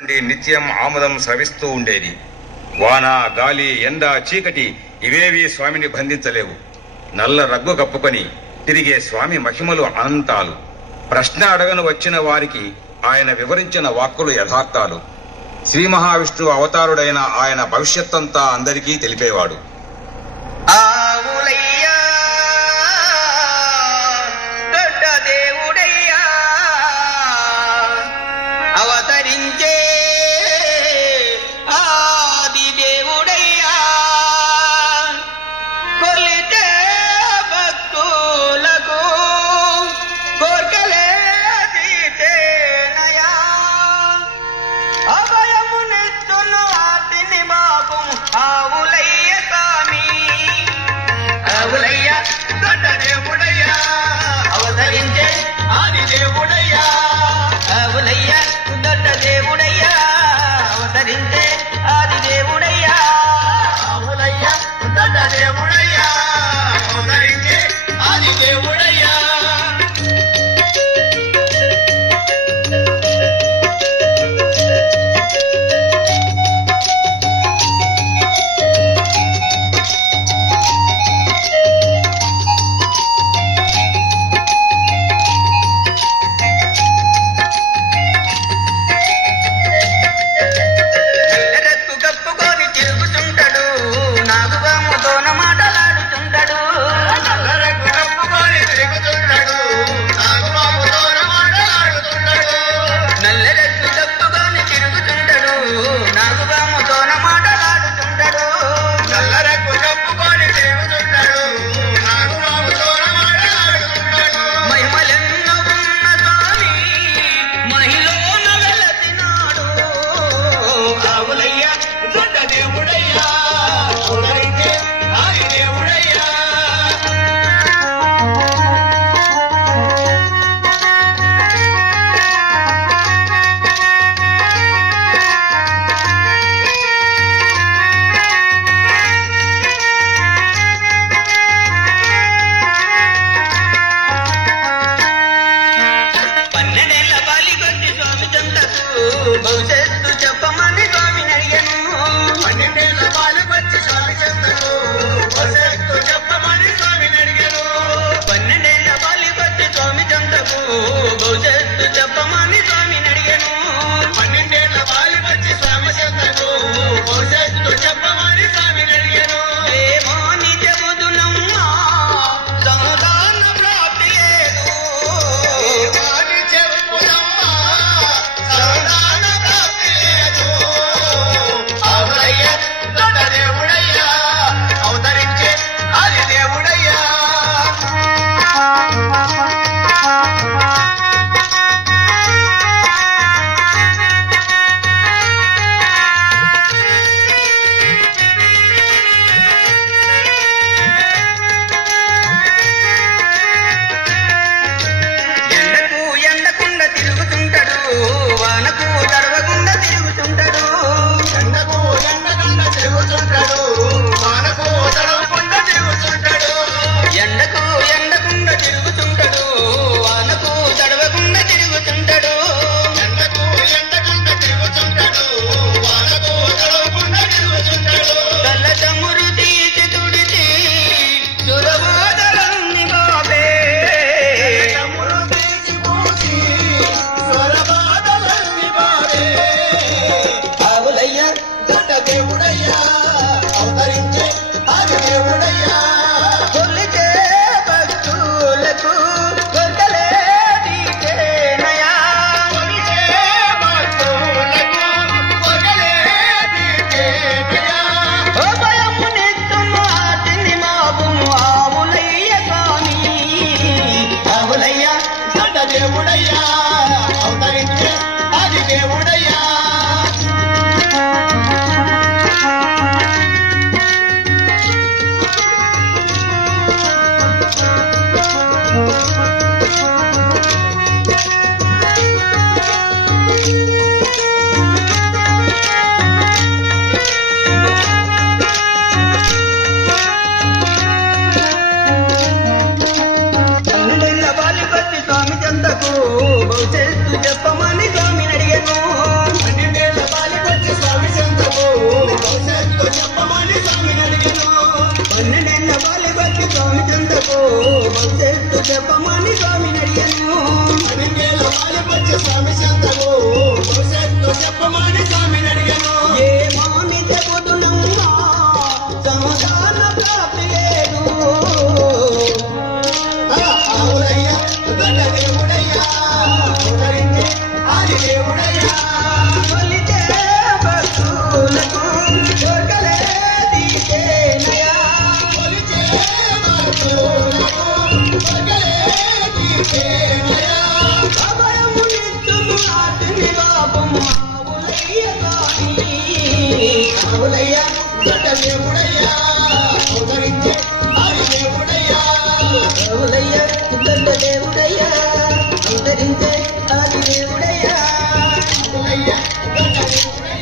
నిత్యం ఆముదం స్రవిస్తూ ఉండేది. వాన, గాలి, ఎండ, చీకటి ఇవేవి స్వామిని బంధించలేవు. నల్ల రగ్గు కప్పుకొని తిరిగే స్వామి మహిమలు అనంతాలు. ప్రశ్న అడగను వచ్చిన వారికి ఆయన వివరించిన వాక్కులు యథార్థాలు. శ్రీ మహావిష్ణువు అవతారుడైన ఆయన భవిష్యత్తంతా అందరికీ తెలిపేవాడు. అవతరించే ఆది దేవుడయ్యా, కొలిచే భక్తులకు కోర్కెలే తీర్చేనయా, అభయమునిస్తున్న ఆర్తిని బాపు ఆవులయ్య స్వామి. ఆవులయ్య దొడ్డ దేవుడయ్యా, అవతరించే ఆది దేవుడయ్యా. ఆవులయ్య దొడ్డ దేవుడయ్యా, అవతరించే ఆది దేవుడయ్యా. ఆవులయ్య దొడ్డ దేవుడయ్యా, అవతరించే ఆది దేవుడయ్యా. భవిష్యత్తు చెప్పమని స్వామిని అడిగాను. 12 ఏళ్ల బాలు వచ్చి స్వామి చెందను. భవిష్యత్తు చెప్పమని స్వామిని అడిగాను. 12 ఏళ్ల బాలు వచ్చి స్వామి చెందకు. భవిష్యత్తు చెప్పమని స్వామిని అడిగాను. 12 ఏళ్ల బాలు వచ్చి స్వామి చెందకు. భవిష్యత్తు చెప్పమని స్వామిని అడిగాను. ఏమో నీ చెబుతున్నమ్మా, సమాధాన ప్రాప్తి ఏదో. దేవుడయ్యా రాములయ్యా గొడ్డ దేవుడయ్యా అవతరించే ఆది దేవుడయ్యా రాములయ్యా గొడ్డ దేవుడయ్యా అవతరించే ఆది దేవుడయ్యా రాములయ్యా గొడ్డ దేవుడయ్యా